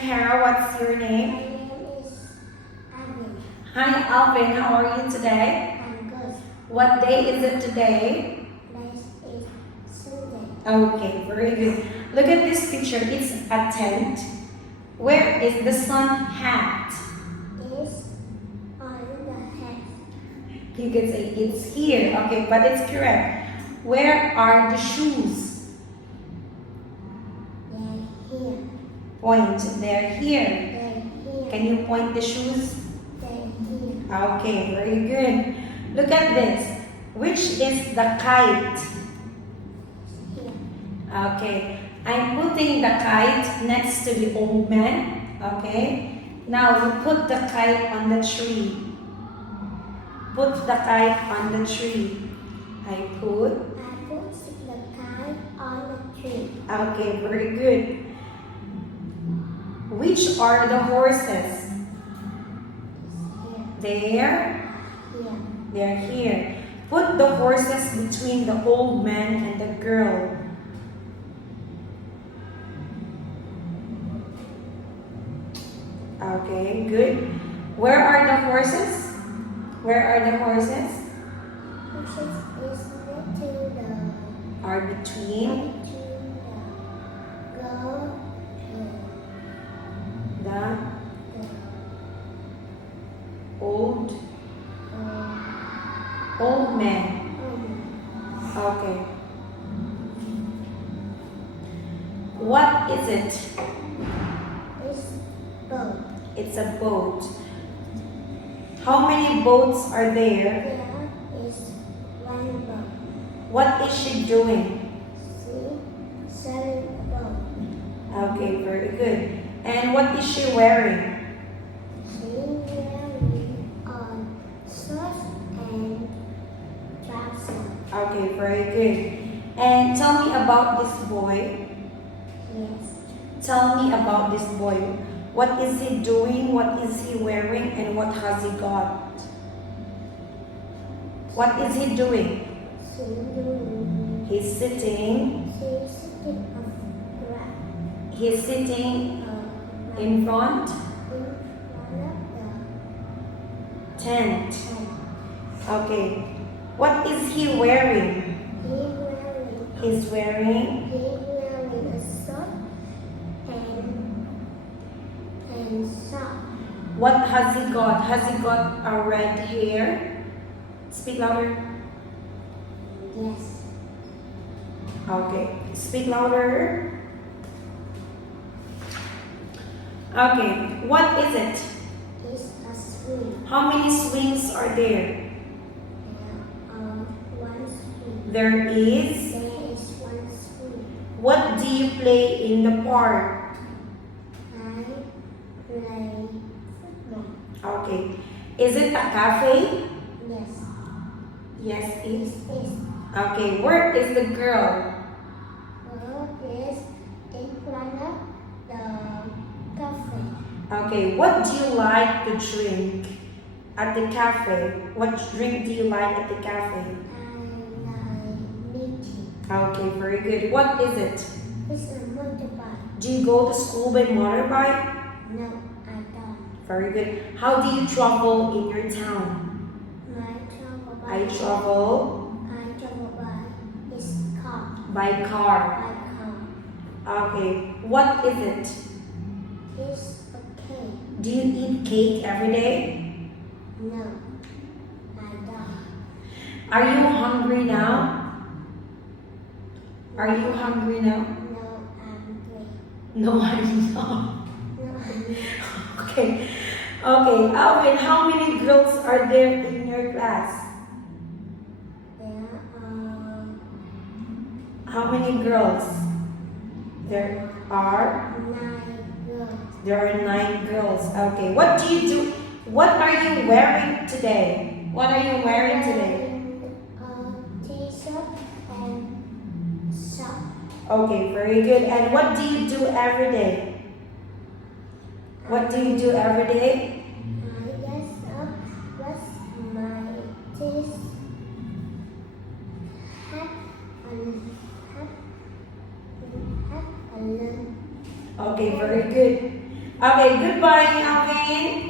Johara, what's your My name? name is Alvin. Hi Alvin, how are you today? I'm good. What day is it today? This is Sunday. Okay, very good. Look at this picture. It's a tent. Where is the sun hat? Is on the head. You can say it's here. Okay, but it's correct. Where are the shoes? They're here. Point. They're here. They're here. Can you point the shoes? They're here. Okay, very good. Look at this. Which is the kite? Here. Okay, I'm putting the kite next to the old man. Okay, now you put the kite on the tree. Put the kite on the tree. I put. I put the kite on the tree. Okay, very good. Which are the horses? It's There. here. They're here. Put the horses between the old man and the girl. Okay, good. Where are the horses? Where are the horses? Horses is next to the Are between girl the old man. Okay. What is it? It's boat. It's a boat. How many boats are there? There is one boat. What is she doing? See, selling a boat. Okay, very good. And what is she wearing? She wearing on shorts and trousers. Okay, very good. And tell me about this boy. Yes. Tell me about this boy. What is he doing? What is he wearing? And what has he got? What is he doing? She doing. He's sitting. She's sitting on ground. He's sitting In in front front of tent. the tent. Okay. What is he wearing? He's wearing He wearing a shirt and sock. what has he got? Has he got a red hair? Speak louder. Yes. Okay. Speak louder. Okay. What is it? It's a swing. How many swings are there? One swing. There is. There is one swing. What do you play in the park? I play football. Okay. Is it a cafe? Yes. Yes, it This is. is Okay. Where is the girl? girl is in front of the cafe. Okay. What do you like to drink at the cafe? What drink do you like at the cafe? I like meeting. Okay, very good. What is it? It's a motorbike. Do you go to school by motorbike? No, I don't. Very good. How do you travel in your town? I travel I travel by his car. by car. By car. Okay. What is it? It's okay. Do you eat cake every day? No, I don't. Are you hungry now? Are you hungry now? No, I'm great. No, I'm not. No, I'm Okay. Okay, Alvin, how many girls are there in your class? there. How many girls? There are 9 girls. There are 9 girls. Okay. What do you do? What are you wearing today? What are you wearing today? T-shirt and sock. Okay, very good. And what do you do every day? What do you do every day? I guess what's my teeth hat and learn. Okay, very good. Okay, goodbye, Alvin.